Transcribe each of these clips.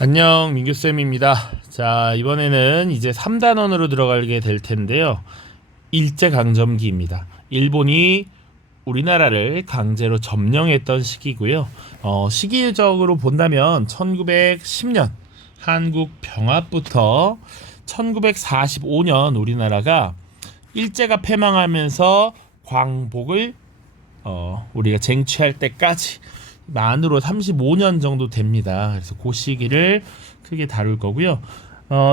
안녕, 민규쌤입니다. 자, 이번에는 이제 3단원으로 들어가게 될 텐데요. 일제강점기입니다. 일본이 우리나라를 강제로 점령했던 시기고요. 시기적으로 본다면 1910년 한국 병합부터 1945년 우리나라가 일제가 패망하면서 광복을 우리가 쟁취할 때까지 만으로 35년 정도 됩니다. 그래서 그 시기를 크게 다룰 거고요.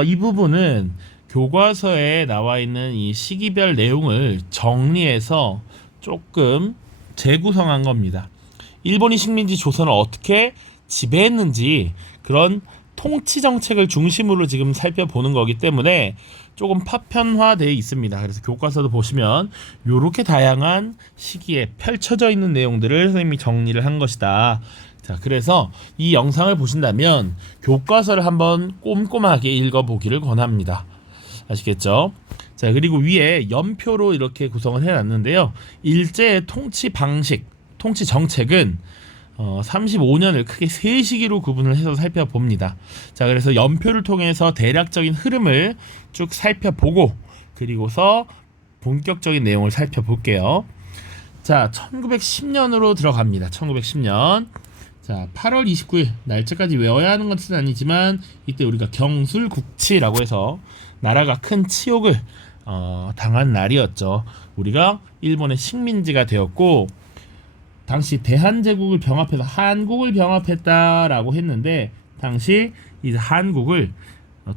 이 부분은 교과서에 나와 있는 이 시기별 내용을 정리해서 조금 재구성한 겁니다. 일본이 식민지 조선을 어떻게 지배했는지 그런 통치 정책을 중심으로 지금 살펴보는 거기 때문에 조금 파편화되어 있습니다. 그래서 교과서도 보시면 이렇게 다양한 시기에 펼쳐져 있는 내용들을 선생님이 정리를 한 것이다. 자, 그래서 이 영상을 보신다면 교과서를 한번 꼼꼼하게 읽어보기를 권합니다. 아시겠죠? 자, 그리고 위에 연표로 이렇게 구성을 해놨는데요. 일제의 통치 방식, 통치 정책은 35년을 크게 세 시기로 구분을 해서 살펴봅니다. 자, 그래서 연표를 통해서 대략적인 흐름을 쭉 살펴보고 그리고서 본격적인 내용을 살펴볼게요. 자, 1910년으로 들어갑니다. 1910년. 자, 8월 29일 날짜까지 외워야 하는 것은 아니지만 이때 우리가 경술국치라고 해서 나라가 큰 치욕을 당한 날이었죠. 우리가 일본의 식민지가 되었고 당시 대한제국을 병합해서 한국을 병합했다라고 했는데 당시 이제 한국을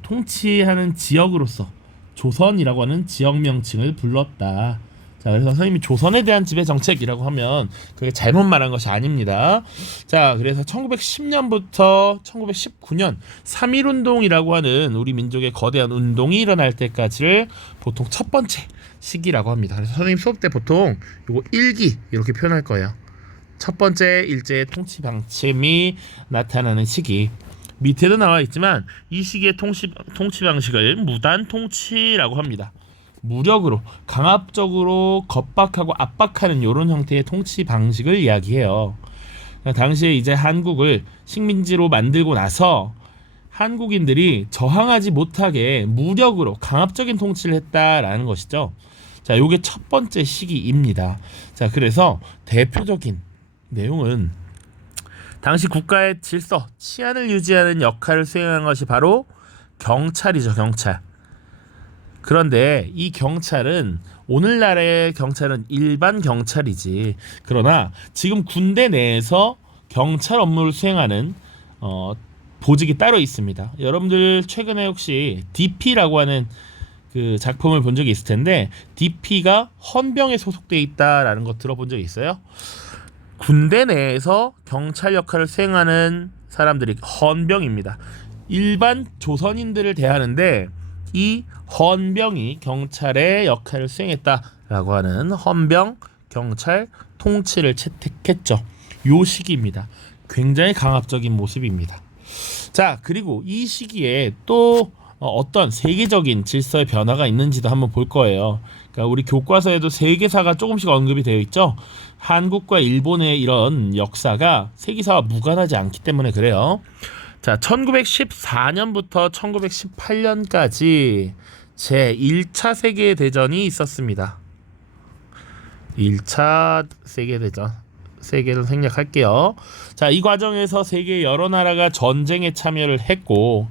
통치하는 지역으로서 조선이라고 하는 지역 명칭을 불렀다. 자, 그래서 선생님이 조선에 대한 지배 정책이라고 하면 그게 잘못 말한 것이 아닙니다. 자, 그래서 1910년부터 1919년 3.1운동이라고 하는 우리 민족의 거대한 운동이 일어날 때까지를 보통 첫 번째 시기라고 합니다. 그래서 선생님 수업 때 보통 이거 1기 이렇게 표현할 거예요. 첫 번째 일제의 통치 방침이 나타나는 시기. 밑에도 나와 있지만 이 시기의 통치 방식을 무단 통치라고 합니다. 무력으로 강압적으로 겁박하고 압박하는 이런 형태의 통치 방식을 이야기해요. 당시에 이제 한국을 식민지로 만들고 나서 한국인들이 저항하지 못하게 무력으로 강압적인 통치를 했다라는 것이죠. 자, 요게 첫 번째 시기입니다. 자, 그래서 대표적인 내용은 당시 국가의 질서, 치안을 유지하는 역할을 수행한 것이 바로 경찰이죠, 경찰. 그런데 이 경찰은 오늘날의 경찰은 일반 경찰이지. 그러나 지금 군대 내에서 경찰 업무를 수행하는 보직이 따로 있습니다. 여러분들 최근에 혹시 DP라고 하는 그 작품을 본 적이 있을 텐데 DP가 헌병에 소속돼 있다라는 거 들어본 적 있어요? 군대 내에서 경찰 역할을 수행하는 사람들이 헌병입니다. 일반 조선인들을 대하는데 이 헌병이 경찰의 역할을 수행했다라고 하는 헌병 경찰 통치를 채택했죠. 요 시기입니다. 굉장히 강압적인 모습입니다. 자, 그리고 이 시기에 또 어떤 세계적인 질서의 변화가 있는지도 한번 볼 거예요. 그러니까 우리 교과서에도 세계사가 조금씩 언급이 되어 있죠. 한국과 일본의 이런 역사가 세계사와 무관하지 않기 때문에 그래요. 자, 1914년부터 1918년까지 제1차 세계대전이 있었습니다. 1차 세계대전. 세계를 생략할게요. 자, 이 과정에서 세계 여러 나라가 전쟁에 참여를 했고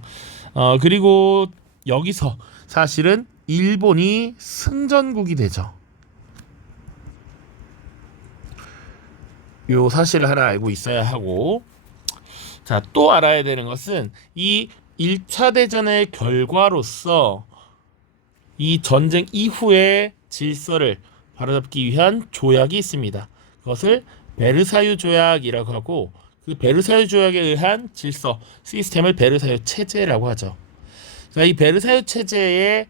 그리고 여기서 사실은 일본이 승전국이 되죠. 요 사실을 하나 알고 있어야 하고, 자, 또 알아야 되는 것은 이 1차 대전의 결과로서 이 전쟁 이후의 질서를 바로잡기 위한 조약이 있습니다. 그것을 베르사유 조약이라고 하고 그 베르사유 조약에 의한 질서 시스템을 베르사유 체제라고 하죠. 자, 이 베르사유 체제에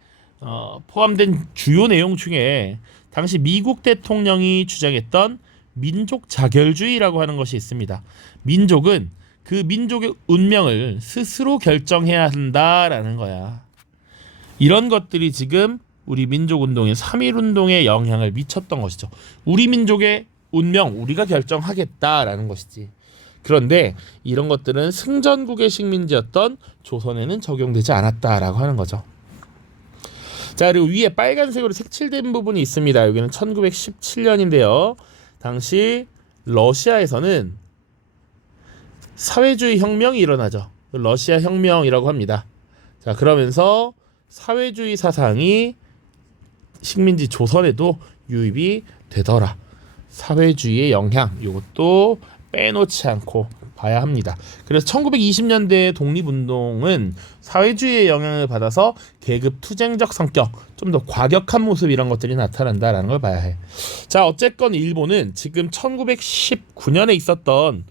포함된 주요 내용 중에 당시 미국 대통령이 주장했던 민족 자결주의라고 하는 것이 있습니다. 민족은 그 민족의 운명을 스스로 결정해야 한다라는 거야. 이런 것들이 지금 우리 민족운동의 3.1운동에 영향을 미쳤던 것이죠. 우리 민족의 운명 우리가 결정하겠다라는 것이지. 그런데 이런 것들은 승전국의 식민지였던 조선에는 적용되지 않았다라고 하는 거죠. 자, 그리고 위에 빨간색으로 색칠된 부분이 있습니다. 여기는 1917년인데요. 당시 러시아에서는 사회주의 혁명이 일어나죠. 러시아 혁명이라고 합니다. 자, 그러면서 사회주의 사상이 식민지 조선에도 유입이 되더라. 사회주의의 영향, 이것도 빼놓지 않고 봐야 합니다. 그래서 1920년대 독립운동은 사회주의의 영향을 받아서 계급 투쟁적 성격, 좀 더 과격한 모습 이런 것들이 나타난다라는 걸 봐야 해. 자, 어쨌건 일본은 지금 1919년에 있었던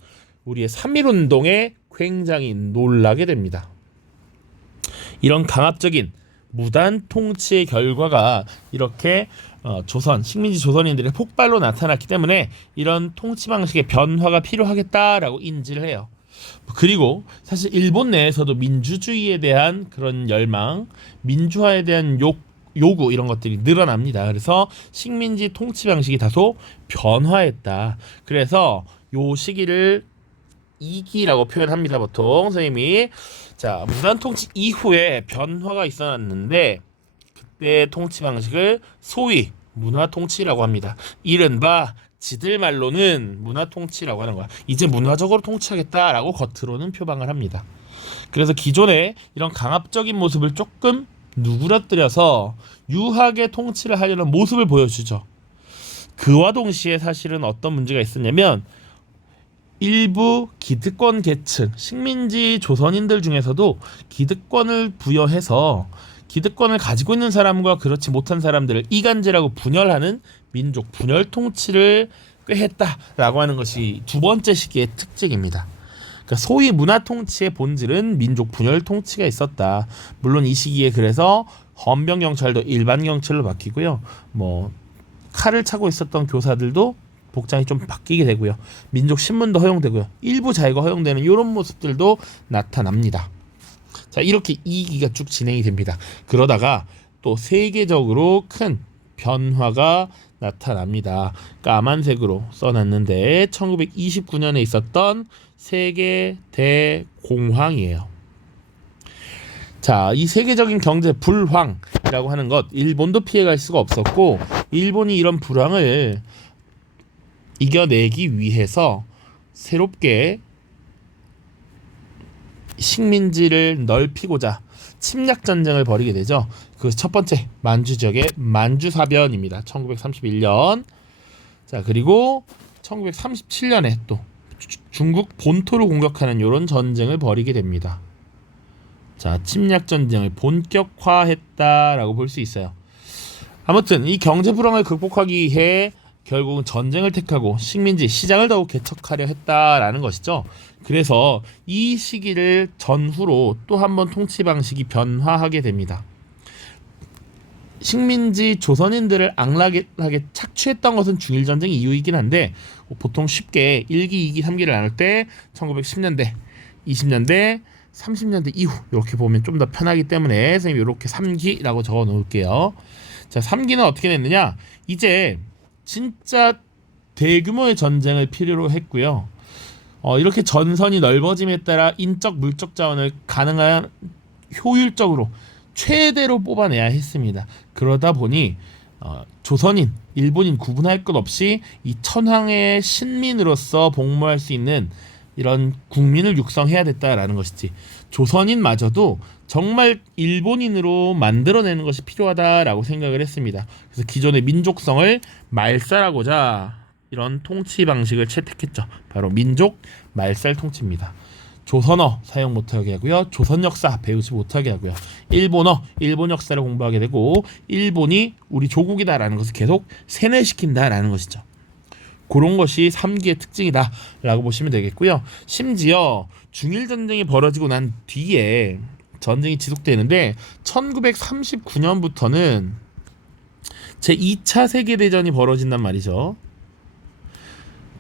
우리의 3.1운동에 굉장히 놀라게 됩니다. 이런 강압적인 무단 통치의 결과가 이렇게 조선, 식민지 조선인들의 폭발로 나타났기 때문에 이런 통치 방식의 변화가 필요하겠다라고 인지를 해요. 그리고 사실 일본 내에서도 민주주의에 대한 그런 열망, 민주화에 대한 요구 이런 것들이 늘어납니다. 그래서 식민지 통치 방식이 다소 변화했다. 그래서 요 시기를 2기라고 표현합니다. 보통 선생님이 자, 무단 통치 이후에 변화가 있어났는데 그때 통치 방식을 소위 문화 통치라고 합니다. 이른바 지들 말로는 문화 통치라고 하는 거야. 이제 문화적으로 통치하겠다라고 겉으로는 표방을 합니다. 그래서 기존에 이런 강압적인 모습을 조금 누그러뜨려서 유하게 통치를 하려는 모습을 보여주죠. 그와 동시에 사실은 어떤 문제가 있었냐면 일부 기득권 계층, 식민지 조선인들 중에서도 기득권을 부여해서 기득권을 가지고 있는 사람과 그렇지 못한 사람들을 이간질하고 분열하는 민족 분열 통치를 꽤 했다라고 하는 것이 두 번째 시기의 특징입니다. 그러니까 소위 문화 통치의 본질은 민족 분열 통치가 있었다. 물론 이 시기에 그래서 헌병 경찰도 일반 경찰로 바뀌고요. 뭐 칼을 차고 있었던 교사들도 복장이 좀 바뀌게 되고요. 민족 신문도 허용되고요. 일부 자유가 허용되는 이런 모습들도 나타납니다. 자, 이렇게 2기가 쭉 진행이 됩니다. 그러다가 또 세계적으로 큰 변화가 나타납니다. 까만색으로 써놨는데 1929년에 있었던 세계 대공황이에요. 자, 이 세계적인 경제 불황이라고 하는 것, 일본도 피해갈 수가 없었고 일본이 이런 불황을 이겨내기 위해서 새롭게 식민지를 넓히고자 침략 전쟁을 벌이게 되죠. 그 첫 번째 만주 지역의 만주사변입니다. 1931년. 자, 그리고 1937년에 또 중국 본토를 공격하는 이런 전쟁을 벌이게 됩니다. 자, 침략 전쟁을 본격화했다라고 볼 수 있어요. 아무튼 이 경제 불황을 극복하기 위해 결국은 전쟁을 택하고 식민지 시장을 더욱 개척하려 했다라는 것이죠. 그래서 이 시기를 전후로 또 한 번 통치 방식이 변화하게 됩니다. 식민지 조선인들을 악랄하게 착취했던 것은 중일전쟁 이후이긴 한데 보통 쉽게 1기, 2기, 3기를 나눌 때 1910년대, 20년대, 30년대 이후 이렇게 보면 좀 더 편하기 때문에 선생님이 이렇게 3기라고 적어 놓을게요. 자, 3기는 어떻게 됐느냐? 이제 진짜 대규모의 전쟁을 필요로 했고요. 이렇게 전선이 넓어짐에 따라 인적 물적 자원을 가능한 효율적으로 최대로 뽑아내야 했습니다. 그러다 보니 조선인, 일본인 구분할 것 없이 이 천황의 신민으로서 복무할 수 있는 이런 국민을 육성해야 됐다라는 것이지. 조선인마저도 정말 일본인으로 만들어내는 것이 필요하다라고 생각을 했습니다. 그래서 기존의 민족성을 말살하고자 이런 통치 방식을 채택했죠. 바로 민족 말살 통치입니다. 조선어 사용 못하게 하고요. 조선 역사 배우지 못하게 하고요. 일본어, 일본 역사를 공부하게 되고 일본이 우리 조국이다라는 것을 계속 세뇌시킨다라는 것이죠. 그런 것이 3기의 특징이다라고 보시면 되겠고요. 심지어 중일전쟁이 벌어지고 난 뒤에 전쟁이 지속되는데 1939년부터는 제2차 세계대전이 벌어진단 말이죠.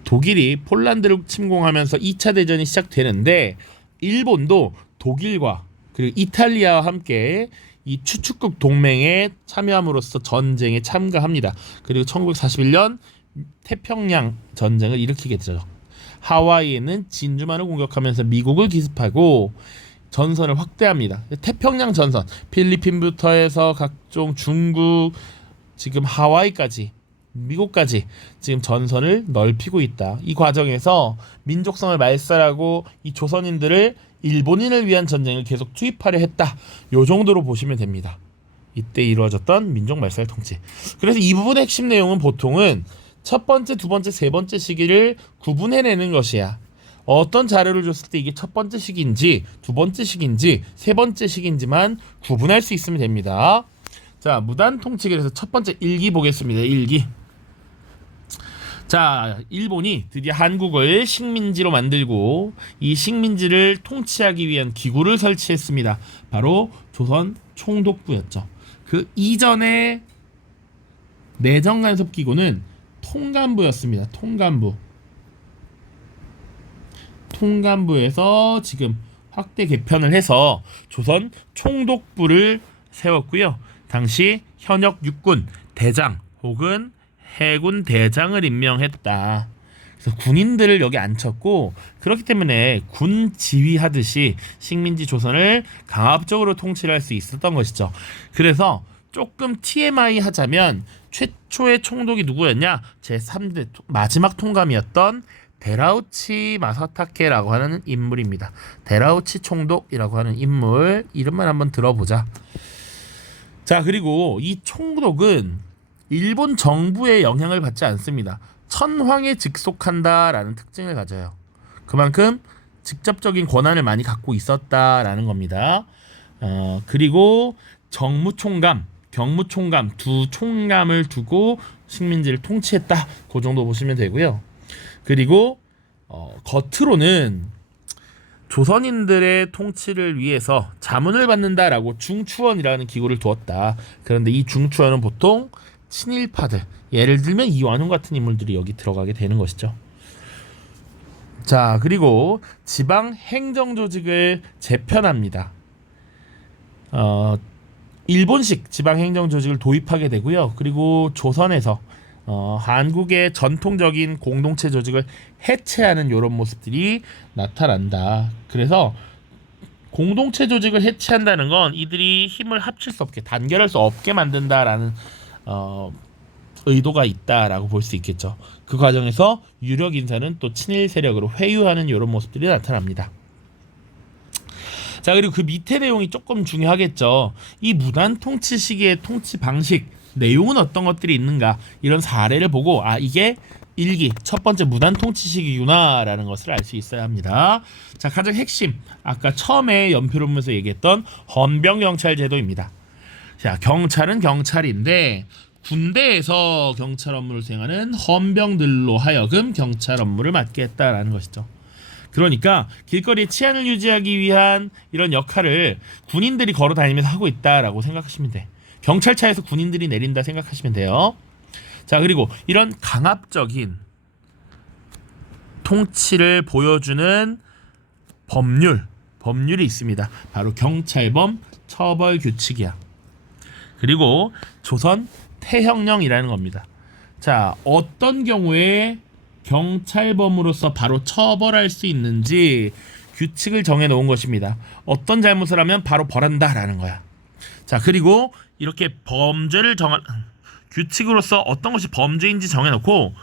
독일이 폴란드를 침공하면서 2차 대전이 시작되는데 일본도 독일과 그리고 이탈리아와 함께 이 추축국 동맹에 참여함으로써 전쟁에 참가합니다. 그리고 1941년 태평양 전쟁을 일으키게 되죠. 하와이에는 진주만을 공격하면서 미국을 기습하고 전선을 확대합니다. 태평양 전선, 필리핀부터 해서 각종 중국, 지금 하와이까지, 미국까지 지금 전선을 넓히고 있다. 이 과정에서 민족성을 말살하고 이 조선인들을 일본인을 위한 전쟁을 계속 투입하려 했다. 요 정도로 보시면 됩니다. 이때 이루어졌던 민족 말살 통치. 그래서 이 부분의 핵심 내용은 보통은 첫 번째, 두 번째, 세 번째 시기를 구분해내는 것이야. 어떤 자료를 줬을 때 이게 첫 번째 시기인지, 두 번째 시기인지, 세 번째 시기인지만 구분할 수 있으면 됩니다. 자, 무단 통치기에서 첫 번째 1기 보겠습니다. 1기. 자, 일본이 드디어 한국을 식민지로 만들고 이 식민지를 통치하기 위한 기구를 설치했습니다. 바로 조선 총독부였죠. 그 이전의 내정간섭기구는 통감부였습니다. 통감부에서 지금 확대 개편을 해서 조선 총독부를 세웠고요. 당시 현역 육군 대장 혹은 해군 대장을 임명했다. 그래서 군인들을 여기 앉혔고, 그렇기 때문에 군 지휘하듯이 식민지 조선을 강압적으로 통치를 할 수 있었던 것이죠. 그래서 조금 TMI 하자면 최초의 총독이 누구였냐? 제3대 마지막 통감이었던 데라우치 마사타케라고 하는 인물입니다. 데라우치 총독이라고 하는 인물 이름만 한번 들어보자. 자, 그리고 이 총독은 일본 정부의 영향을 받지 않습니다. 천황에 직속한다라는 특징을 가져요. 그만큼 직접적인 권한을 많이 갖고 있었다라는 겁니다. 그리고 정무총감, 경무총감 두 총감을 두고 식민지를 통치했다. 그 정도 보시면 되고요. 그리고 겉으로는 조선인들의 통치를 위해서 자문을 받는다라고 중추원이라는 기구를 두었다. 그런데 이 중추원은 보통 친일파들, 예를 들면 이완용 같은 인물들이 여기 들어가게 되는 것이죠. 자, 그리고 지방 행정 조직을 재편합니다. 일본식 지방 행정 조직을 도입하게 되고요. 그리고 조선에서 한국의 전통적인 공동체 조직을 해체하는 이런 모습들이 나타난다. 그래서 공동체 조직을 해체한다는 건 이들이 힘을 합칠 수 없게, 단결할 수 없게 만든다라는 의도가 있다라고 볼 수 있겠죠. 그 과정에서 유력 인사는 또 친일 세력으로 회유하는 이런 모습들이 나타납니다. 자, 그리고 그 밑에 내용이 조금 중요하겠죠. 이 무단 통치 시기의 통치 방식, 내용은 어떤 것들이 있는가, 이런 사례를 보고 이게 1기 첫 번째 무단 통치 시기구나 라는 것을 알 수 있어야 합니다. 자, 가장 핵심, 아까 처음에 연표를 보면서 얘기했던 헌병경찰 제도입니다. 자, 경찰은 경찰인데 군대에서 경찰 업무를 수행하는 헌병들로 하여금 경찰 업무를 맡게 했다라는 것이죠. 그러니까 길거리의 치안을 유지하기 위한 이런 역할을 군인들이 걸어 다니면서 하고 있다라고 생각하시면 돼. 경찰차에서 군인들이 내린다 생각하시면 돼요. 자, 그리고 이런 강압적인 통치를 보여주는 법률이 있습니다. 바로 경찰범 처벌 규칙이야. 그리고 조선 태형령이라는 겁니다. 자, 어떤 경우에 경찰범으로서 바로 처벌할 수 있는지 규칙을 정해놓은 것입니다. 어떤 잘못을 하면 바로 벌한다라는 거야. 자, 그리고 이렇게 범죄를 정한 규칙으로서 어떤 것이 범죄인지 정해놓고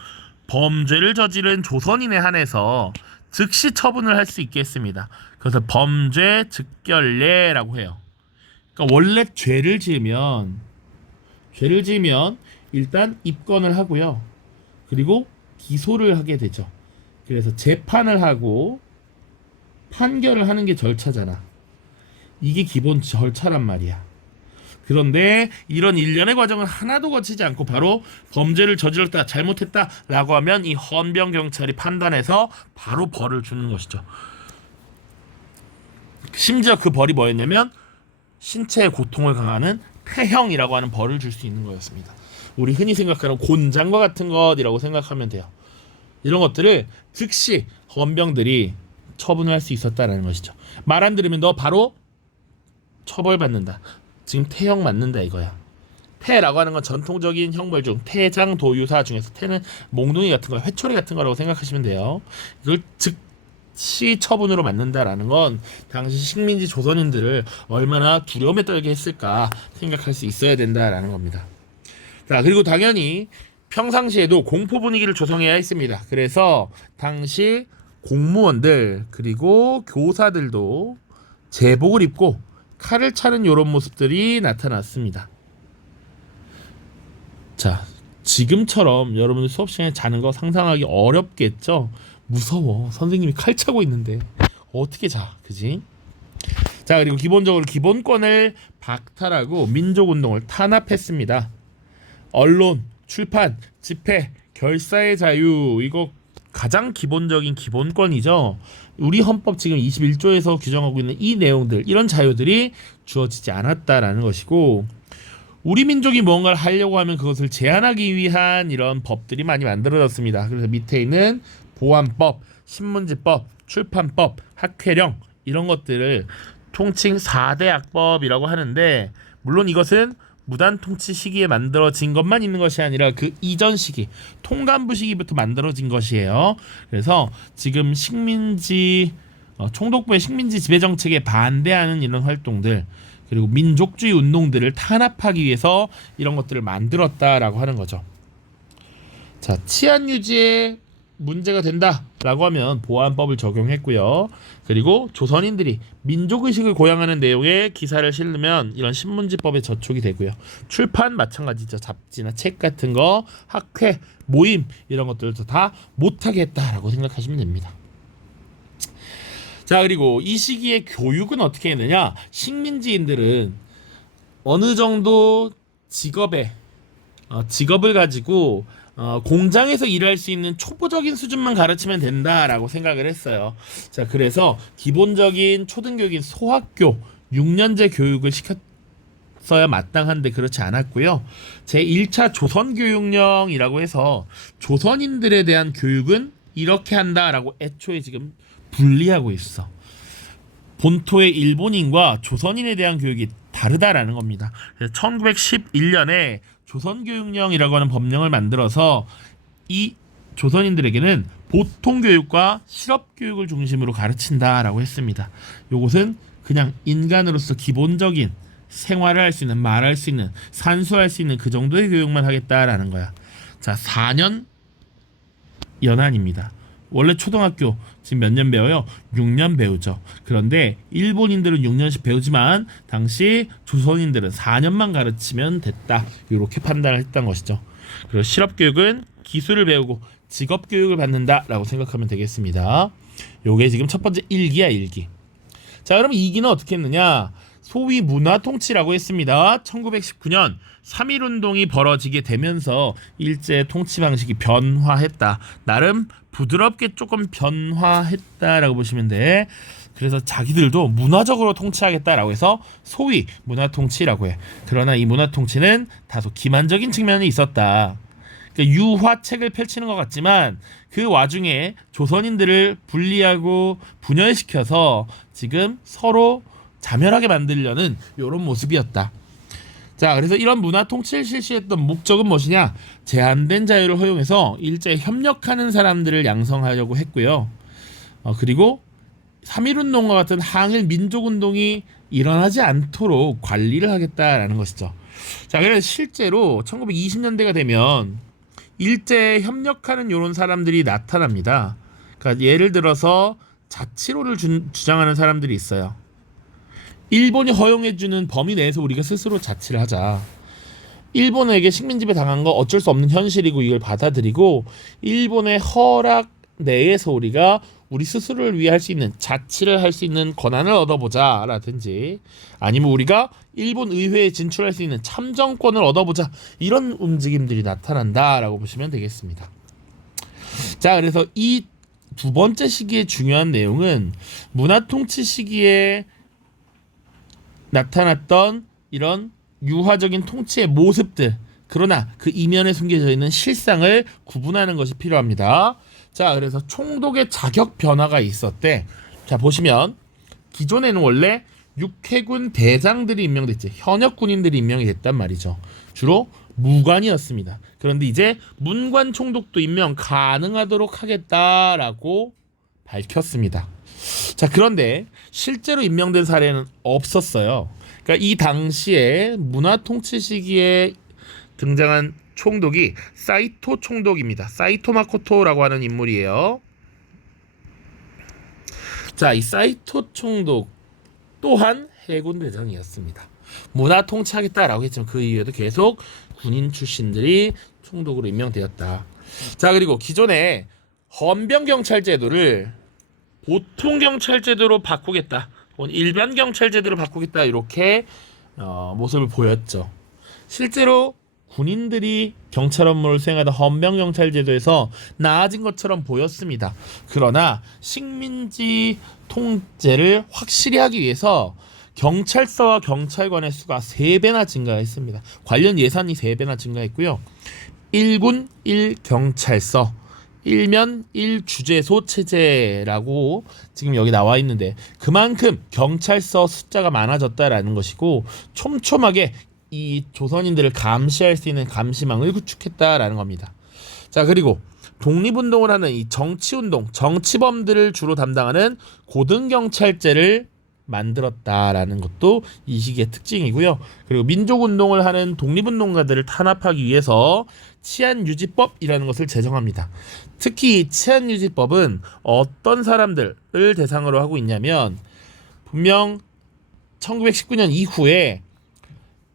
범죄를 저지른 조선인에 한해서 즉시 처분을 할 수 있게 했습니다. 그래서 범죄 즉결례라고 해요. 그러니까 원래 죄를 지으면 일단 입건을 하고요. 그리고 기소를 하게 되죠. 그래서 재판을 하고 판결을 하는 게 절차잖아. 이게 기본 절차란 말이야. 그런데 이런 일련의 과정을 하나도 거치지 않고 바로 범죄를 저질렀다, 잘못했다라고 하면 이 헌병경찰이 판단해서 바로 벌을 주는 것이죠. 심지어 그 벌이 뭐였냐면 신체의 고통을 강하는 폐형이라고 하는 벌을 줄 수 있는 거였습니다. 우리 흔히 생각하는 곤장과 같은 것이라고 생각하면 돼요. 이런 것들을 즉시 헌병들이 처분을 할 수 있었다는 것이죠. 말 안 들으면 너 바로 처벌받는다. 지금 태형 맞는다 이거야. 태라고 하는 건 전통적인 형벌 중 태장 도유사 중에서 태는 몽둥이 같은 거, 회초리 같은 거라고 생각하시면 돼요. 이걸 즉시 처분으로 맞는다라는 건 당시 식민지 조선인들을 얼마나 두려움에 떨게 했을까 생각할 수 있어야 된다라는 겁니다. 자, 그리고 당연히 평상시에도 공포 분위기를 조성해야 했습니다. 그래서 당시 공무원들 그리고 교사들도 제복을 입고 칼을 차는 이런 모습들이 나타났습니다. 자, 지금처럼 여러분들 수업 시간에 자는 거 상상하기 어렵겠죠? 무서워. 선생님이 칼 차고 있는데 어떻게 자, 그지? 자, 그리고 기본적으로 기본권을 박탈하고 민족운동을 탄압했습니다. 언론, 출판, 집회, 결사의 자유, 이거 가장 기본적인 기본권이죠. 우리 헌법 지금 21조에서 규정하고 있는 이 내용들, 이런 자유들이 주어지지 않았다라는 것이고, 우리 민족이 뭔가를 하려고 하면 그것을 제한하기 위한 이런 법들이 많이 만들어졌습니다. 그래서 밑에 있는 보안법, 신문지법, 출판법, 학회령, 이런 것들을 통칭 4대 악법이라고 하는데, 물론 이것은 무단 통치 시기에 만들어진 것만 있는 것이 아니라 그 이전 시기, 통감부 시기부터 만들어진 것이에요. 그래서 지금 총독부의 식민지 지배 정책에 반대하는 이런 활동들, 그리고 민족주의 운동들을 탄압하기 위해서 이런 것들을 만들었다라고 하는 거죠. 자, 치안 유지에 문제가 된다라고 하면 보안법을 적용했고요. 그리고 조선인들이 민족의식을 고양하는 내용의 기사를 실으면 이런 신문지법에 저촉이 되고요. 출판 마찬가지죠. 잡지나 책 같은 거, 학회, 모임 이런 것들도 다 못하게 했다라고 생각하시면 됩니다. 자, 그리고 이 시기에 교육은 어떻게 했느냐? 식민지인들은 어느 정도 직업을 가지고 공장에서 일할 수 있는 초보적인 수준만 가르치면 된다라고 생각을 했어요. 자, 그래서 기본적인 초등교육인 소학교 6년제 교육을 시켰어야 마땅한데 그렇지 않았고요. 제1차 조선교육령이라고 해서 조선인들에 대한 교육은 이렇게 한다라고 애초에 지금 분리하고 있어. 본토의 일본인과 조선인에 대한 교육이 다르다라는 겁니다. 1911년에 조선교육령이라고 하는 법령을 만들어서 이 조선인들에게는 보통교육과 실업교육을 중심으로 가르친다라고 했습니다. 요것은 그냥 인간으로서 기본적인 생활을 할 수 있는, 말할 수 있는, 산수할 수 있는 그 정도의 교육만 하겠다라는 거야. 자, 4년 연한입니다. 원래 초등학교 지금 몇 년 배워요? 6년 배우죠. 그런데 일본인들은 6년씩 배우지만 당시 조선인들은 4년만 가르치면 됐다. 이렇게 판단을 했던 것이죠. 그리고 실업교육은 기술을 배우고 직업교육을 받는다라고 생각하면 되겠습니다. 요게 지금 첫 번째 1기야, 1기. 자, 그럼 2기는 어떻게 했느냐? 소위 문화통치라고 했습니다. 1919년 3.1운동이 벌어지게 되면서 일제 통치 방식이 변화했다. 나름 부드럽게 조금 변화했다라고 보시면 돼. 그래서 자기들도 문화적으로 통치하겠다라고 해서 소위 문화통치라고 해. 그러나 이 문화통치는 다소 기만적인 측면이 있었다. 그러니까 유화책을 펼치는 것 같지만 그 와중에 조선인들을 분리하고 분열시켜서 지금 서로 자멸하게 만들려는 이런 모습이었다. 자, 그래서 이런 문화 통치를 실시했던 목적은 무엇이냐? 제한된 자유를 허용해서 일제에 협력하는 사람들을 양성하려고 했고요. 그리고 3.1운동과 같은 항일 민족운동이 일어나지 않도록 관리를 하겠다라는 것이죠. 자, 그래서 실제로 1920년대가 되면 일제에 협력하는 이런 사람들이 나타납니다. 그러니까 예를 들어서 자치로를 주장하는 사람들이 있어요. 일본이 허용해주는 범위 내에서 우리가 스스로 자치를 하자. 일본에게 식민지배 당한 거 어쩔 수 없는 현실이고 이걸 받아들이고 일본의 허락 내에서 우리가 우리 스스로를 위해 할 수 있는 자치를 할 수 있는 권한을 얻어보자 라든지 아니면 우리가 일본 의회에 진출할 수 있는 참정권을 얻어보자 이런 움직임들이 나타난다라고 보시면 되겠습니다. 자, 그래서 이 두 번째 시기의 중요한 내용은 문화통치 시기에 나타났던 이런 유화적인 통치의 모습들, 그러나 그 이면에 숨겨져 있는 실상을 구분하는 것이 필요합니다. 자, 그래서 총독의 자격 변화가 있었대. 자, 보시면 기존에는 원래 육해군 대장들이 임명됐지, 현역 군인들이 임명이 됐단 말이죠. 주로 무관이었습니다. 그런데 이제 문관 총독도 임명 가능하도록 하겠다라고 밝혔습니다. 자, 그런데 실제로 임명된 사례는 없었어요. 그러니까 이 당시에 문화 통치 시기에 등장한 총독이 사이토 총독입니다. 사이토 마코토라고 하는 인물이에요. 자, 이 사이토 총독 또한 해군 대장이었습니다. 문화 통치하겠다라고 했지만 그 이후에도 계속 군인 출신들이 총독으로 임명되었다. 자, 그리고 기존의 헌병 경찰 제도를 보통 경찰 제도로 바꾸겠다, 혹은 일반 경찰 제도로 바꾸겠다, 이렇게 모습을 보였죠. 실제로 군인들이 경찰 업무를 수행하던 헌병 경찰 제도에서 나아진 것처럼 보였습니다. 그러나 식민지 통제를 확실히 하기 위해서 경찰서와 경찰관의 수가 3배나 증가했습니다. 관련 예산이 3배나 증가했고요. 1군 1경찰서, 1면 1주재소 체제라고 지금 여기 나와 있는데, 그만큼 경찰서 숫자가 많아졌다라는 것이고, 촘촘하게 이 조선인들을 감시할 수 있는 감시망을 구축했다라는 겁니다. 자, 그리고 독립운동을 하는 이 정치운동, 정치범들을 주로 담당하는 고등경찰제를 만들었다라는 것도 이 시기의 특징이고요. 그리고 민족운동을 하는 독립운동가들을 탄압하기 위해서 치안유지법이라는 것을 제정합니다. 특히 이 치안유지법은 어떤 사람들을 대상으로 하고 있냐면, 분명 1919년 이후에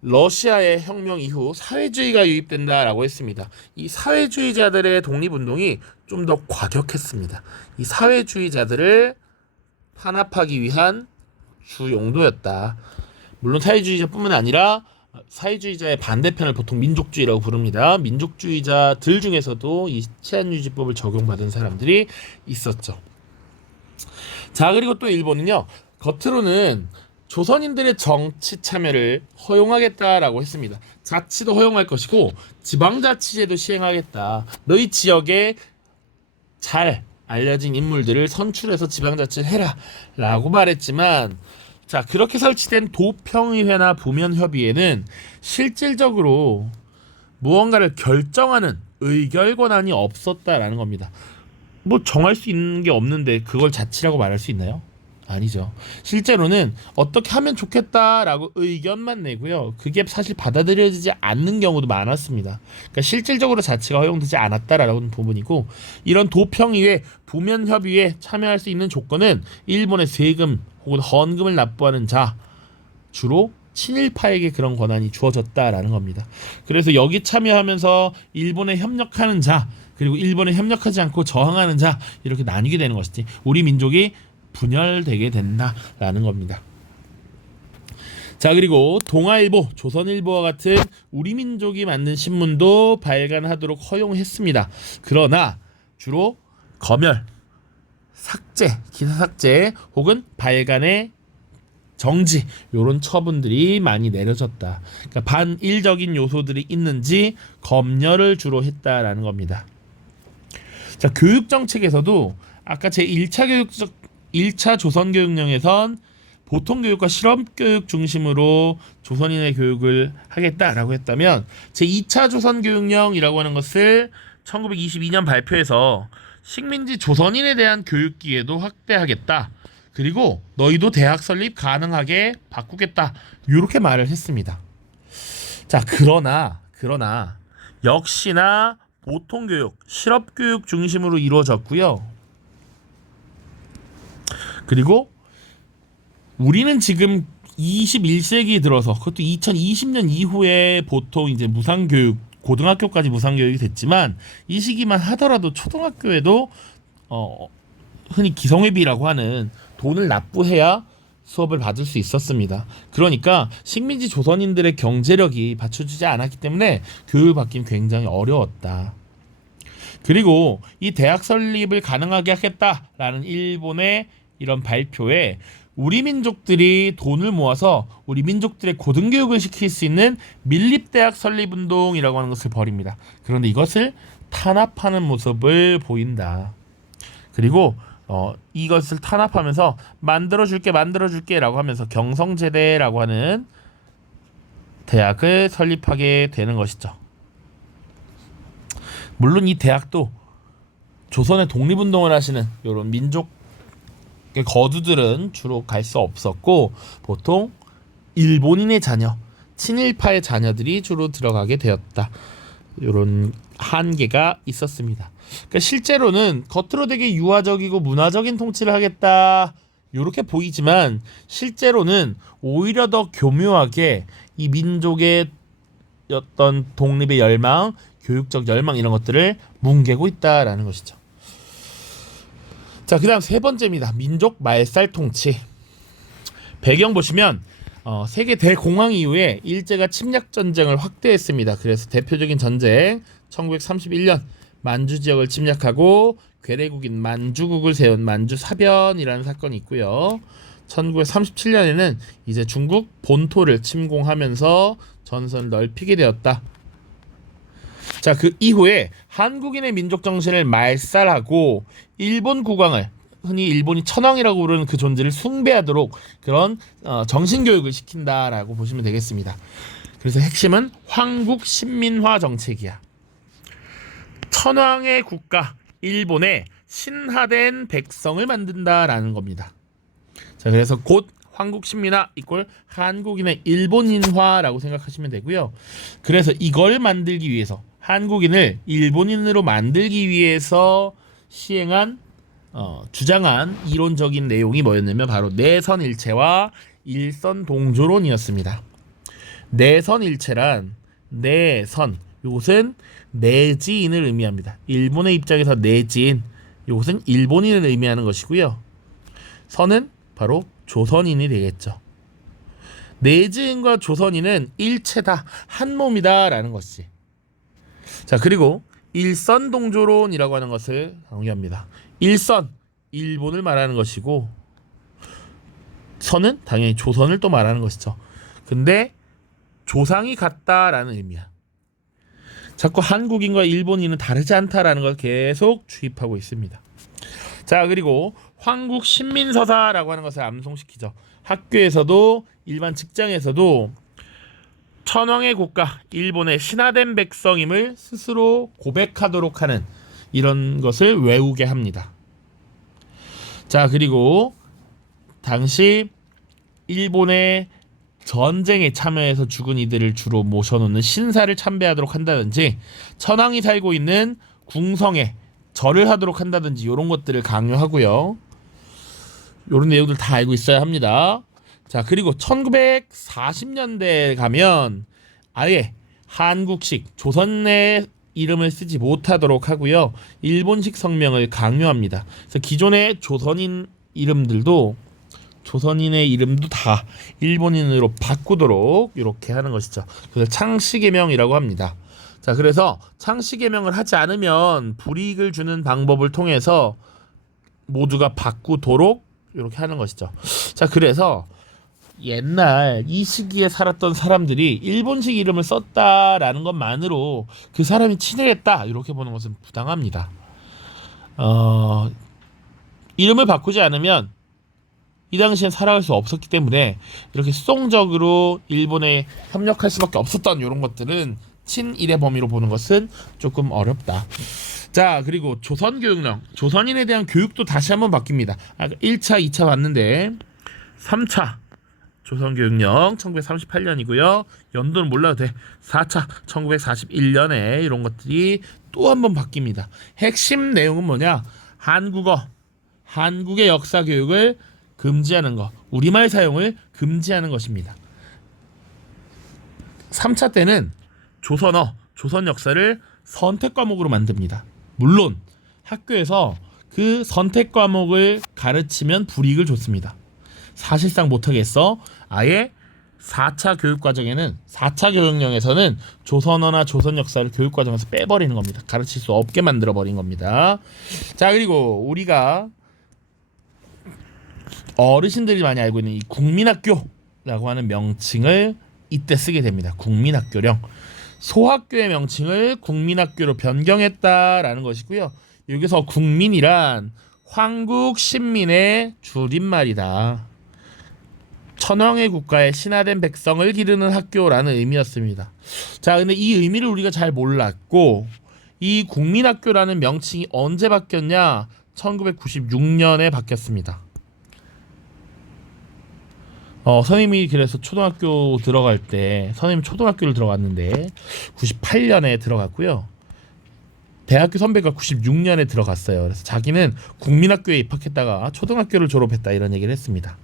러시아의 혁명 이후 사회주의가 유입된다라고 했습니다. 이 사회주의자들의 독립운동이 좀 더 과격했습니다. 이 사회주의자들을 탄압하기 위한 주 용도였다. 물론 사회주의자뿐만 아니라 사회주의자의 반대편을 보통 민족주의라고 부릅니다. 민족주의자들 중에서도 이 치안유지법을 적용받은 사람들이 있었죠. 자, 그리고 또 일본은요, 겉으로는 조선인들의 정치 참여를 허용하겠다라고 했습니다. 자치도 허용할 것이고 지방자치제도 시행하겠다. 너희 지역에 잘 알려진 인물들을 선출해서 지방자치를 해라 라고 말했지만, 자, 그렇게 설치된 도평의회나 부면협의회는 실질적으로 무언가를 결정하는 의결 권한이 없었다라는 겁니다. 뭐 정할 수 있는 게 없는데 그걸 자치라고 말할 수 있나요? 아니죠. 실제로는 어떻게 하면 좋겠다라고 의견만 내고요, 그게 사실 받아들여지지 않는 경우도 많았습니다. 그러니까 실질적으로 자치가 허용되지 않았다라는 부분이고, 이런 도평의회, 부면협의회에 참여할 수 있는 조건은 일본의 세금 혹은 헌금을 납부하는 자, 주로 친일파에게 그런 권한이 주어졌다라는 겁니다. 그래서 여기 참여하면서 일본에 협력하는 자, 그리고 일본에 협력하지 않고 저항하는 자, 이렇게 나뉘게 되는 것이지, 우리 민족이 분열되게 된다라는 겁니다. 자, 그리고 동아일보, 조선일보와 같은 우리 민족이 만든 신문도 발간하도록 허용했습니다. 그러나 주로 검열, 삭제, 기사 삭제 혹은 발간의 정지, 이런 처분들이 많이 내려졌다. 그러니까 반일적인 요소들이 있는지 검열을 주로 했다라는 겁니다. 자, 교육 정책에서도 아까 제 1차 조선교육령에선 보통교육과 실험교육 중심으로 조선인의 교육을 하겠다라고 했다면, 제2차 조선교육령이라고 하는 것을 1922년 발표해서 식민지 조선인에 대한 교육 기회도 확대하겠다, 그리고 너희도 대학 설립 가능하게 바꾸겠다, 이렇게 말을 했습니다. 자, 그러나 역시나 보통교육, 실업교육 중심으로 이루어졌고요. 그리고 우리는 지금 21세기 들어서, 그것도 2020년 이후에 보통 이제 무상교육, 고등학교까지 무상교육이 됐지만, 이 시기만 하더라도 초등학교에도 흔히 기성회비라고 하는 돈을 납부해야 수업을 받을 수 있었습니다. 그러니까 식민지 조선인들의 경제력이 받쳐주지 않았기 때문에 교육을 받기는 굉장히 어려웠다. 그리고 이 대학 설립을 가능하게 하겠다라는 일본의 이런 발표에 우리 민족들이 돈을 모아서 우리 민족들의 고등교육을 시킬 수 있는 밀립대학 설립운동이라고 하는 것을 벌입니다. 그런데 이것을 탄압하는 모습을 보인다. 그리고 이것을 탄압하면서 만들어줄게 라고 하면서 경성제대라고 하는 대학을 설립하게 되는 것이죠. 물론 이 대학도 조선의 독립운동을 하시는 이런 민족의 거두들은 주로 갈 수 없었고 보통 일본인의 자녀, 친일파의 자녀들이 주로 들어가게 되었다. 이런 한계가 있었습니다. 그러니까 실제로는 겉으로 되게 유화적이고 문화적인 통치를 하겠다 이렇게 보이지만 실제로는 오히려 더 교묘하게 이 민족의 어떤 독립의 열망, 교육적 열망 이런 것들을 뭉개고 있다라는 것이죠. 자, 그다음 세 번째입니다. 민족 말살 통치. 배경 보시면 세계 대공황 이후에 일제가 침략 전쟁을 확대했습니다. 그래서 대표적인 전쟁 1931년 만주 지역을 침략하고 괴뢰국인 만주국을 세운 만주사변이라는 사건이 있고요. 1937년에는 이제 중국 본토를 침공하면서 전선을 넓히게 되었다. 자, 그 이후에 한국인의 민족 정신을 말살하고 일본 국왕을 흔히 일본이 천황이라고 부르는 그 존재를 숭배하도록 그런 정신교육을 시킨다라고 보시면 되겠습니다. 그래서 핵심은 황국 신민화 정책이야. 천황의 국가 일본에 신화된 백성을 만든다라는 겁니다. 자, 그래서 곧 황국 신민화 이꼴 한국인의 일본인화라고 생각하시면 되고요. 그래서 이걸 만들기 위해서 한국인을 일본인으로 만들기 위해서 시행한 주장한 이론적인 내용이 뭐였냐면 바로 내선일체와 일선동조론이었습니다. 내선일체란 내선 이것은 내지인을 의미합니다. 일본의 입장에서 내지인 이것은 일본인을 의미하는 것이고요. 선은 바로 조선인이 되겠죠. 내지인과 조선인은 일체다, 한 몸이다 라는 것이. 자, 그리고 일선동조론이라고 하는 것을 강조합니다. 일선, 일본을 말하는 것이고 선은 당연히 조선을 또 말하는 것이죠. 근데 조상이 같다라는 의미야. 자꾸 한국인과 일본인은 다르지 않다라는 걸 계속 주입하고 있습니다. 자, 그리고 황국 신민서사라고 하는 것을 암송시키죠. 학교에서도 일반 직장에서도 천황의 국가, 일본의 신화된 백성임을 스스로 고백하도록 하는 이런 것을 외우게 합니다. 자, 그리고 당시 일본의 전쟁에 참여해서 죽은 이들을 주로 모셔놓는 신사를 참배하도록 한다든지 천황이 살고 있는 궁성에 절을 하도록 한다든지 이런 것들을 강요하고요. 이런 내용들 다 알고 있어야 합니다. 자, 그리고 1940년대에 가면 아예 한국식 조선의 이름을 쓰지 못하도록 하고요. 일본식 성명을 강요합니다. 그래서 기존의 조선인 이름들도 조선인의 이름도 다 일본인으로 바꾸도록 이렇게 하는 것이죠. 그래서 창씨개명이라고 합니다. 자, 그래서 창씨개명을 하지 않으면 불이익을 주는 방법을 통해서 모두가 바꾸도록 이렇게 하는 것이죠. 자, 그래서 옛날 이 시기에 살았던 사람들이 일본식 이름을 썼다라는 것만으로 그 사람이 친일했다 이렇게 보는 것은 부당합니다. 이름을 바꾸지 않으면 이 당시엔 살아갈 수 없었기 때문에 이렇게 수동적으로 일본에 협력할 수밖에 없었던 이런 것들은 친일의 범위로 보는 것은 조금 어렵다. 자, 그리고 조선교육령, 조선인에 대한 교육도 다시 한번 바뀝니다. 1차, 2차 봤는데 3차 조선교육령 1938년이고요. 연도는 몰라도 돼. 4차 1941년에 이런 것들이 또 한번 바뀝니다. 핵심 내용은 뭐냐? 한국어, 한국의 역사 교육을 금지하는 것, 우리말 사용을 금지하는 것입니다. 3차 때는 조선어, 조선 역사를 선택 과목으로 만듭니다. 물론 학교에서 그 선택 과목을 가르치면 불이익을 줬습니다. 사실상 못하겠어. 아예 4차 교육과정에는 4차 교육령에서는 조선어나 조선 역사를 교육과정에서 빼버리는 겁니다. 가르칠 수 없게 만들어버린 겁니다. 자, 그리고 우리가 어르신들이 많이 알고 있는 이 국민학교라고 하는 명칭을 이때 쓰게 됩니다. 국민학교령. 소학교의 명칭을 국민학교로 변경했다라는 것이고요. 여기서 국민이란 황국 신민의 줄임말이다. 천황의 국가에 신하된 백성을 기르는 학교라는 의미였습니다. 자, 근데 이 의미를 우리가 잘 몰랐고 이 국민학교라는 명칭이 언제 바뀌었냐? 1996년에 바뀌었습니다. 선생님이 그래서 초등학교 들어갈 때 선생님 초등학교를 들어갔는데 98년에 들어갔고요. 대학교 선배가 96년에 들어갔어요. 그래서 자기는 국민학교에 입학했다가 초등학교를 졸업했다 이런 얘기를 했습니다.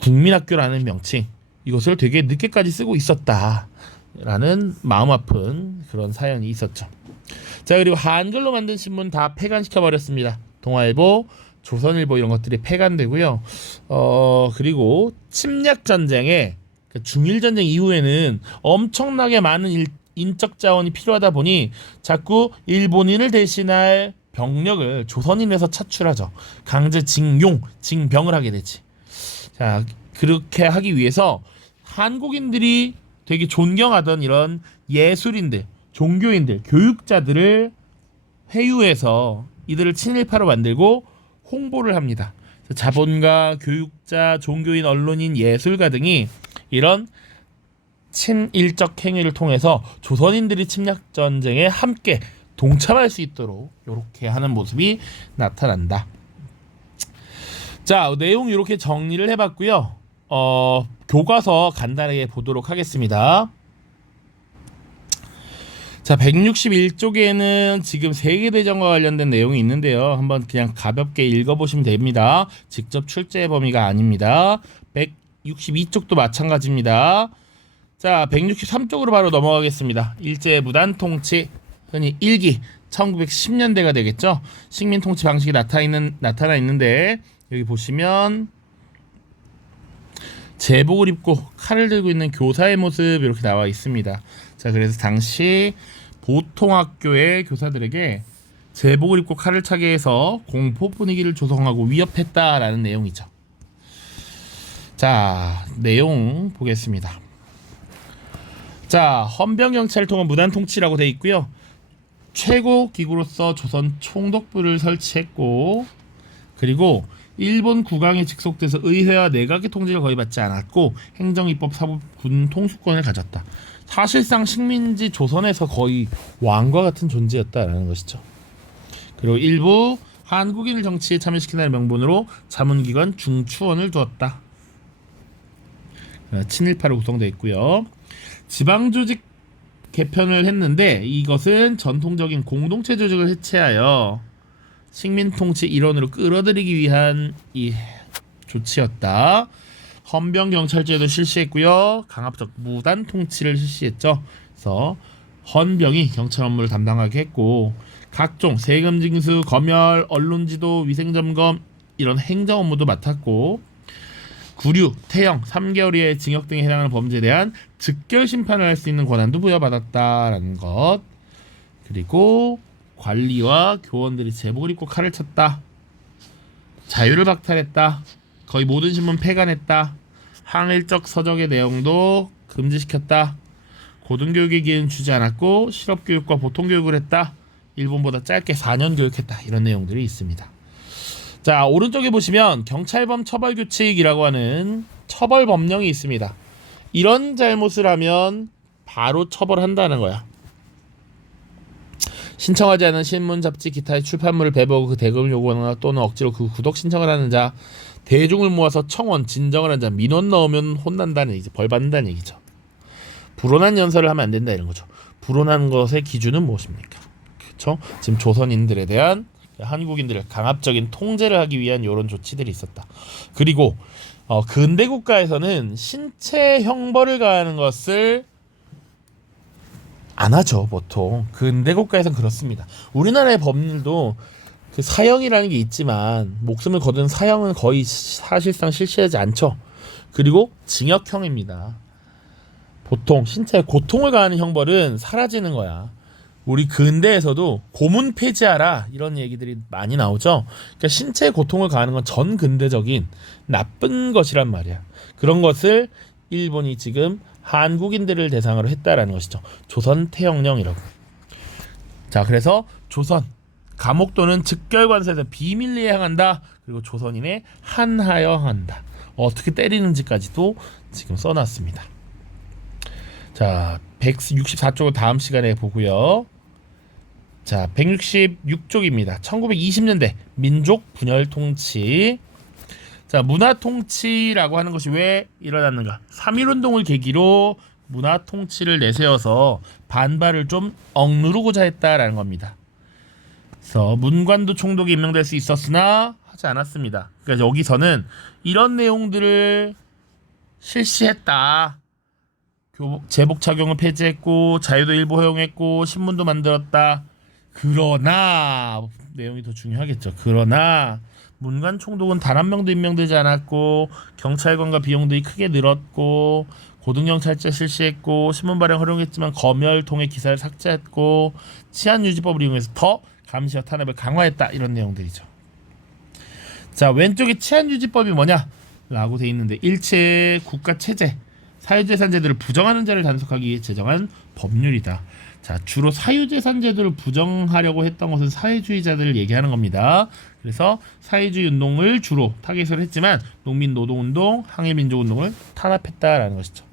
국민학교라는 명칭 이것을 되게 늦게까지 쓰고 있었다라는 마음 아픈 그런 사연이 있었죠. 자, 그리고 한글로 만든 신문 다 폐간시켜 버렸습니다. 동아일보, 조선일보 이런 것들이 폐간되고요. 그리고 침략 전쟁에 중일 전쟁 이후에는 엄청나게 많은 인적 자원이 필요하다 보니 자꾸 일본인을 대신할 병력을 조선인에서 차출하죠. 강제 징병을 하게 되지. 자, 그렇게 하기 위해서 한국인들이 되게 존경하던 이런 예술인들, 종교인들, 교육자들을 회유해서 이들을 친일파로 만들고 홍보를 합니다. 자본가, 교육자, 종교인, 언론인, 예술가 등이 이런 친일적 행위를 통해서 조선인들이 침략 전쟁에 함께 동참할 수 있도록 이렇게 하는 모습이 나타난다. 자, 내용 이렇게 정리를 해봤고요. 교과서 간단하게 보도록 하겠습니다. 자, 161쪽에는 지금 세계대전과 관련된 내용이 있는데요. 한번 그냥 가볍게 읽어보시면 됩니다. 직접 출제 범위가 아닙니다. 162쪽도 마찬가지입니다. 자, 163쪽으로 바로 넘어가겠습니다. 일제무단통치, 흔히 1기, 1910년대가 되겠죠. 식민통치 방식이 나타나 있는데 여기 보시면 제복을 입고 칼을 들고 있는 교사의 모습 이렇게 나와 있습니다. 자, 그래서 당시 보통 학교의 교사들에게 제복을 입고 칼을 차게 해서 공포 분위기를 조성하고 위협했다라는 내용이죠. 자, 내용 보겠습니다. 자, 헌병경찰을 통한 무단통치라고 되어 있고요. 최고 기구로서 조선 총독부를 설치했고, 그리고 일본 국왕에 직속돼서 의회와 내각의 통제를 거의 받지 않았고 행정입법 사법 군 통수권을 가졌다. 사실상 식민지 조선에서 거의 왕과 같은 존재였다라는 것이죠. 그리고 일부 한국인을 정치에 참여시키는 명분으로 자문기관 중추원을 두었다. 친일파로 구성되어 있고요. 지방조직 개편을 했는데 이것은 전통적인 공동체 조직을 해체하여 식민통치 일원으로 끌어들이기 위한 이 조치였다. 헌병경찰제도 실시했고요. 강압적 무단통치를 실시했죠. 그래서 헌병이 경찰 업무를 담당하게 했고 각종 세금 징수, 검열, 언론지도, 위생점검 이런 행정 업무도 맡았고 구류, 태형, 3개월 이하의 징역 등에 해당하는 범죄에 대한 즉결 심판을 할 수 있는 권한도 부여받았다라는 것. 그리고 관리와 교원들이 제복을 입고 칼을 쳤다. 자유를 박탈했다. 거의 모든 신문 폐간했다. 항일적 서적의 내용도 금지시켰다. 고등교육의 기회는 주지 않았고 실업교육과 보통교육을 했다. 일본보다 짧게 4년 교육했다. 이런 내용들이 있습니다. 자, 오른쪽에 보시면 경찰범 처벌규칙이라고 하는 처벌법령이 있습니다. 이런 잘못을 하면 바로 처벌한다는 거야. 신청하지 않은 신문, 잡지, 기타의 출판물을 배부하고 그 대금을 요구하거나 또는 억지로 그 구독 신청을 하는 자, 대중을 모아서 청원, 진정을 한 자, 민원 넣으면 혼난다는 얘기죠. 벌 받는다는 얘기죠. 불온한 연설을 하면 안 된다 이런 거죠. 불온한 것의 기준은 무엇입니까? 그렇죠? 지금 조선인들에 대한 한국인들을 강압적인 통제를 하기 위한 이런 조치들이 있었다. 그리고 근대 국가에서는 신체 형벌을 가하는 것을 안 하죠. 보통 근대 국가에서는 그렇습니다. 우리나라의 법률도 그 사형이라는 게 있지만 목숨을 거둔 사형은 거의 사실상 실시하지 않죠. 그리고 징역형입니다. 보통 신체에 고통을 가하는 형벌은 사라지는 거야. 우리 근대에서도 고문 폐지하라 이런 얘기들이 많이 나오죠. 그러니까 신체에 고통을 가하는 건 전 근대적인 나쁜 것이란 말이야. 그런 것을 일본이 지금 한국인들을 대상으로 했다라는 것이죠. 조선 태형령이라고. 자, 그래서 조선 감옥 또는 즉결관서에서 비밀리에 행한다. 그리고 조선인의 한하여 한다. 어떻게 때리는지까지도 지금 써놨습니다. 자, 164쪽을 다음 시간에 보고요. 자, 166쪽입니다. 1920년대 민족 분열 통치. 자, 문화 통치라고 하는 것이 왜 일어났는가? 3.1운동을 계기로 문화 통치를 내세워서 반발을 좀 억누르고자 했다라는 겁니다. 그래서 문관도 총독이 임명될 수 있었으나 하지 않았습니다. 그러니까 여기서는 이런 내용들을 실시했다. 제복 착용을 폐지했고 자유도 일부 허용했고 신문도 만들었다. 그러나 내용이 더 중요하겠죠. 그러나 문관 총독은 단 한 명도 임명되지 않았고 경찰관과 비용들이 크게 늘었고 고등경찰제 실시했고 신문 발행 허용했지만 검열 통해 기사를 삭제했고 치안유지법을 이용해서 더 감시와 탄압을 강화했다. 이런 내용들이죠. 자, 왼쪽에 치안유지법이 뭐냐? 라고 돼 있는데 일체 국가체제, 사유재산 제도를 부정하는 자를 단속하기 위해 제정한 법률이다. 자, 주로 사유재산 제도를 부정하려고 했던 것은 사회주의자들을 얘기하는 겁니다. 그래서 사회주의 운동을 주로 타겟으로 했지만 농민 노동운동, 항일민족운동을 탄압했다라는 것이죠.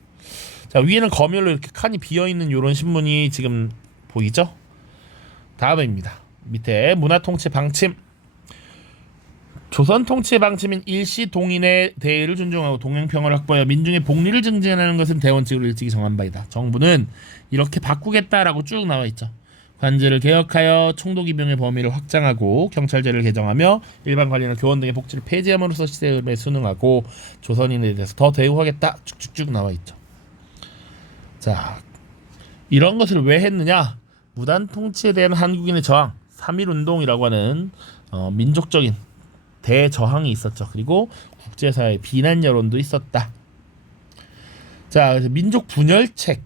자, 위에는 검열로 이렇게 칸이 비어있는 이런 신문이 지금 보이죠? 다음입니다. 밑에 문화통치 방침. 조선 통치의 방침인 일시 동인의 대의를 존중하고 동행평화를 확보하여 민중의 복리를 증진하는 것은 대원칙으로 일찍이 정한 바이다. 정부는 이렇게 바꾸겠다라고 쭉 나와 있죠. 관제를 개혁하여 총독임명의 범위를 확장하고 경찰제를 개정하며 일반 관리나 교원 등의 복지를 폐지함으로써 시스템에 순응하고 조선인에 대해서 더 대우하겠다. 쭉쭉쭉 나와 있죠. 자, 이런 것을 왜 했느냐? 무단 통치에 대한 한국인의 저항, 3.1운동이라고 하는 민족적인 대저항이 있었죠. 그리고 국제사회의 비난 여론도 있었다. 자, 그래서 민족 분열책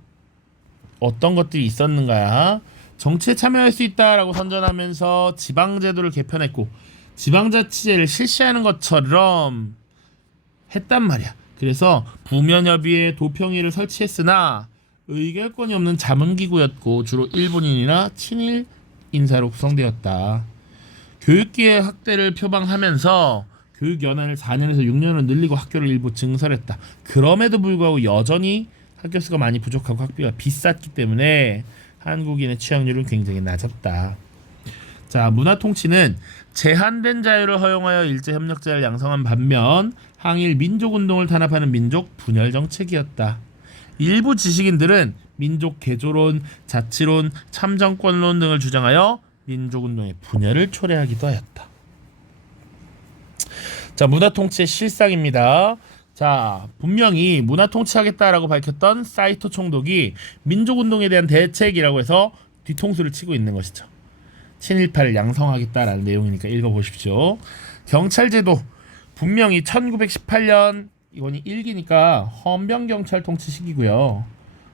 어떤 것들이 있었는가? 정치에 참여할 수 있다라고 선전하면서 지방제도를 개편했고 지방자치제를 실시하는 것처럼 했단 말이야. 그래서 부면협의회 도평위를 설치했으나 의결권이 없는 자문기구였고 주로 일본인이나 친일 인사로 구성되었다. 교육기회 확대를 표방하면서 교육연한을 4년에서 6년으로 늘리고 학교를 일부 증설했다. 그럼에도 불구하고 여전히 학교 수가 많이 부족하고 학비가 비쌌기 때문에 한국인의 취업률은 굉장히 낮았다. 자, 문화통치는 제한된 자유를 허용하여 일제협력자를 양성한 반면 항일 민족운동을 탄압하는 민족 분열 정책이었다. 일부 지식인들은 민족 개조론, 자치론, 참정권론 등을 주장하여 민족운동의 분열을 초래하기도 하였다. 자, 문화통치의 실상입니다. 자, 분명히 문화통치하겠다라고 밝혔던 사이토 총독이 민족운동에 대한 대책이라고 해서 뒤통수를 치고 있는 것이죠. 친일파를 양성하겠다라는 내용이니까 읽어보십시오. 경찰제도 분명히 1918년 이건이 1기니까 헌병경찰 통치 시기고요.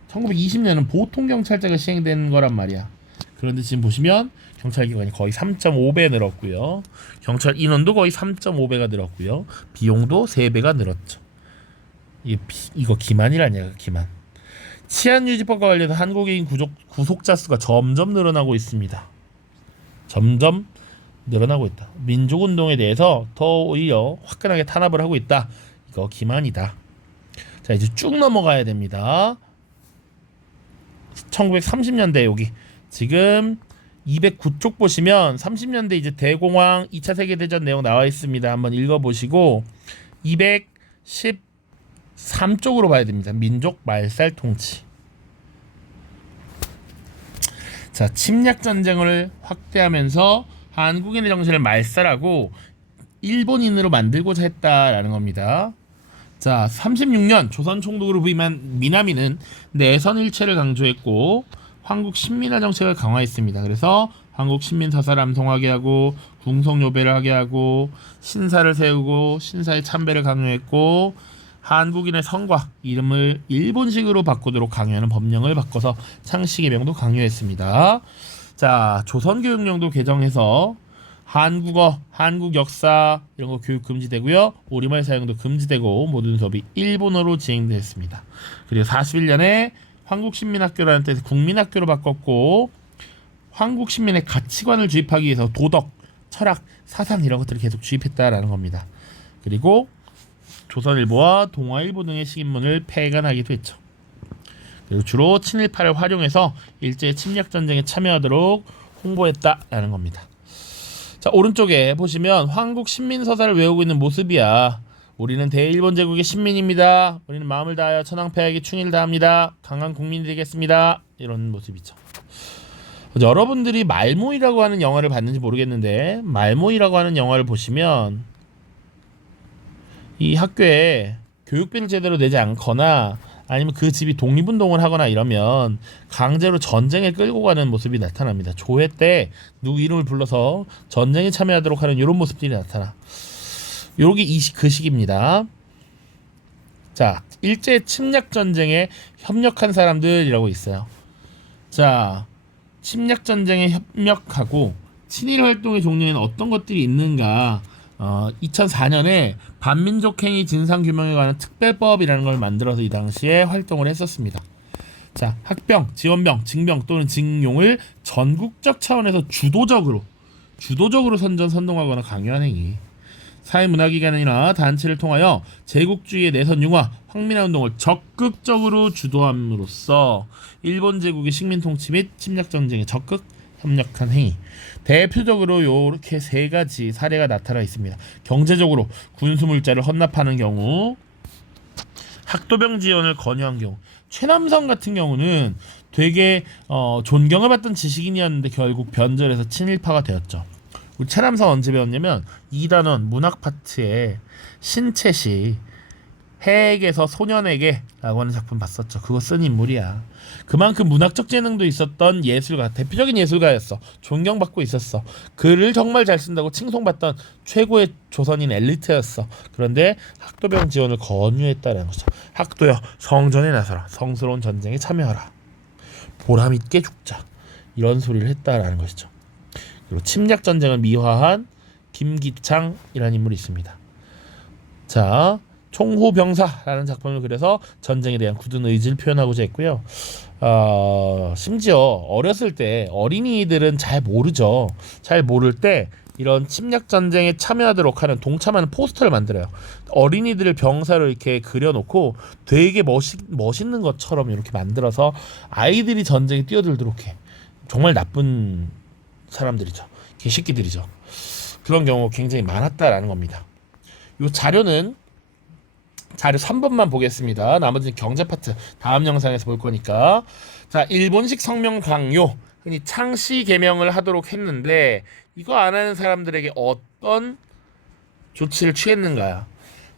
1920년은 보통경찰제가 시행된 거란 말이야. 그런데 지금 보시면 경찰기관이 거의 3.5배 늘었고요. 경찰 인원도 거의 3.5배가 늘었고요. 비용도 3배가 늘었죠. 이거 기만이라냐, 기만. 치안유지법과 관련해서 한국인 구속자 수가 점점 늘어나고 있습니다. 점점 늘어나고 있다. 민족운동에 대해서 더 오히려 화끈하게 탄압을 하고 있다. 이거 기만이다. 자, 이제 쭉 넘어가야 됩니다. 1930년대 여기 지금 209쪽 보시면 30년대 이제 대공황 2차 세계대전 내용 나와 있습니다. 한번 읽어보시고 213쪽으로 봐야 됩니다. 민족 말살 통치. 자, 침략 전쟁을 확대하면서 한국인의 정신을 말살하고 일본인으로 만들고자 했다라는 겁니다. 자, 36년 조선 총독으로 부임한 미나미는 내선 일체를 강조했고 한국 신민화 정책을 강화했습니다. 그래서 한국 신민 사사를 암송하게 하고 궁성요배를 하게 하고 신사를 세우고 신사의 참배를 강요했고 한국인의 성과 이름을 일본식으로 바꾸도록 강요하는 법령을 바꿔서 창씨개명도 강요했습니다. 자, 조선교육령도 개정해서 한국어, 한국 역사 이런 거 교육 금지되고요. 우리말 사용도 금지되고 모든 수업이 일본어로 진행됐습니다. 그리고 41년에 한국신민학교라는 뜻에서 국민학교로 바꿨고 한국신민의 가치관을 주입하기 위해서 도덕, 철학, 사상 이런 것들을 계속 주입했다라는 겁니다. 그리고 조선일보와 동아일보 등의 신문을 폐간하기도 했죠. 그리고 주로 친일파를 활용해서 일제 침략 전쟁에 참여하도록 홍보했다라는 겁니다. 자, 오른쪽에 보시면 한국 신민서사를 외우고 있는 모습이야. 우리는 대일본 제국의 신민입니다. 우리는 마음을 다하여 천황폐하에게 충의를 다합니다. 강한 국민이 되겠습니다. 이런 모습이죠. 여러분들이 말모이라고 하는 영화를 봤는지 모르겠는데, 말모이라고 하는 영화를 보시면 이 학교에 교육비를 제대로 내지 않거나 아니면 그 집이 독립운동을 하거나 이러면 강제로 전쟁에 끌고 가는 모습이 나타납니다. 조회 때 누구 이름을 불러서 전쟁에 참여하도록 하는 이런 모습들이 나타나. 요게 그 시기입니다. 자, 일제 침략 전쟁에 협력한 사람들이라고 있어요. 자, 침략 전쟁에 협력하고 친일 활동의 종류에는 어떤 것들이 있는가? 2004년에 반민족행위 진상규명에 관한 특별법이라는 걸 만들어서 이 당시에 활동을 했었습니다. 자, 학병, 지원병, 징병 또는 징용을 전국적 차원에서 주도적으로 선동하거나 강요한 행위. 사회문화기관이나 단체를 통하여 제국주의의 내선 융화, 황민화 운동을 적극적으로 주도함으로써 일본 제국의 식민통치 및 침략전쟁에 적극 협력한 행위. 대표적으로 이렇게 세 가지 사례가 나타나 있습니다. 경제적으로 군수물자를 헌납하는 경우, 학도병 지원을 권유한 경우. 최남선 같은 경우는 되게 존경을 받던 지식인이었는데 결국 변절해서 친일파가 되었죠. 우리 최남선 언제 배웠냐면 2단원 문학 파트에 신채시 해에게서 소년에게라고 하는 작품 봤었죠. 그거 쓴 인물이야. 그만큼 문학적 재능도 있었던 예술가, 대표적인 예술가였어. 존경받고 있었어. 글을 정말 잘 쓴다고 칭송받던 최고의 조선인 엘리트였어. 그런데 학도병 지원을 권유했다는 거죠. 학도여, 성전에 나서라. 성스러운 전쟁에 참여하라. 보람있게 죽자. 이런 소리를 했다라는 것이죠. 그리고 침략 전쟁을 미화한 김기창이라는 인물이 있습니다. 자, 총호병사라는 작품을 그려서 전쟁에 대한 굳은 의지를 표현하고자 했고요. 심지어 어렸을 때 어린이들은 잘 모르죠. 잘 모를 때 이런 침략 전쟁에 참여하도록 하는 동참하는 포스터를 만들어요. 어린이들을 병사로 이렇게 그려놓고 되게 멋있는 것처럼 이렇게 만들어서 아이들이 전쟁에 뛰어들도록 해. 정말 나쁜 사람들이죠. 개새끼들이죠. 그런 경우 굉장히 많았다라는 겁니다. 이 자료는 자료 3번만 보겠습니다. 나머지는 경제 파트 다음 영상에서 볼 거니까. 자, 일본식 성명 강요, 흔히 창씨 개명을 하도록 했는데 이거 안 하는 사람들에게 어떤 조치를 취했는가?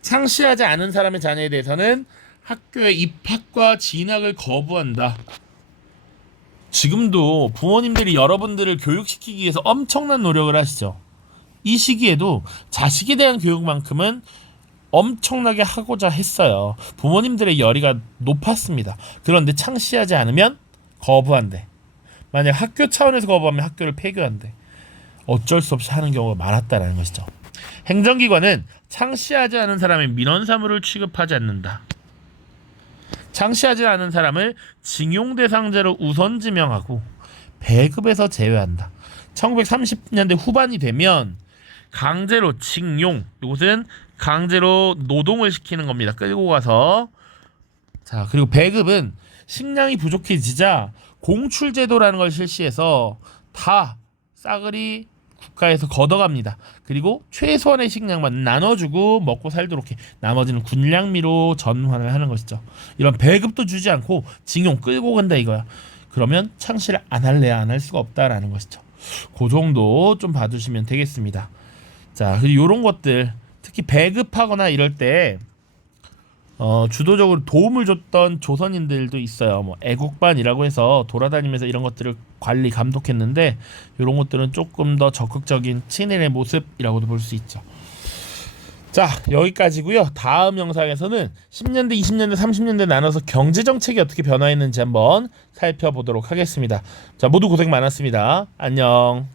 창씨하지 않은 사람의 자녀에 대해서는 학교의 입학과 진학을 거부한다. 지금도 부모님들이 여러분들을 교육시키기 위해서 엄청난 노력을 하시죠. 이 시기에도 자식에 대한 교육만큼은 엄청나게 하고자 했어요. 부모님들의 열의가 높았습니다. 그런데 창시하지 않으면 거부한대. 만약 학교 차원에서 거부하면 학교를 폐교한대. 어쩔 수 없이 하는 경우가 많았다는 것이죠. 행정기관은 창시하지 않은 사람의 민원사무를 취급하지 않는다. 창시하지 않은 사람을 징용 대상자로 우선 지명하고 배급에서 제외한다. 1930년대 후반이 되면 강제로 징용, 이것은 강제로 노동을 시키는 겁니다. 끌고 가서. 자, 그리고 배급은 식량이 부족해지자 공출제도라는 걸 실시해서 다 싸그리 국가에서 걷어갑니다. 그리고 최소한의 식량만 나눠주고 먹고 살도록 해. 나머지는 군량미로 전환을 하는 것이죠. 이런 배급도 주지 않고 징용 끌고 간다 이거야. 그러면 창시를 안 할래야 안 할 수가 없다라는 것이죠. 그 정도 좀 봐주시면 되겠습니다. 자, 그리고 이런 것들 특히 배급하거나 이럴 때 주도적으로 도움을 줬던 조선인들도 있어요. 뭐 애국반이라고 해서 돌아다니면서 이런 것들을 관리 감독했는데 이런 것들은 조금 더 적극적인 친일의 모습이라고도 볼 수 있죠. 자, 여기까지고요. 다음 영상에서는 10년대, 20년대, 30년대 나눠서 경제정책이 어떻게 변화했는지 한번 살펴보도록 하겠습니다. 자, 모두 고생 많았습니다. 안녕.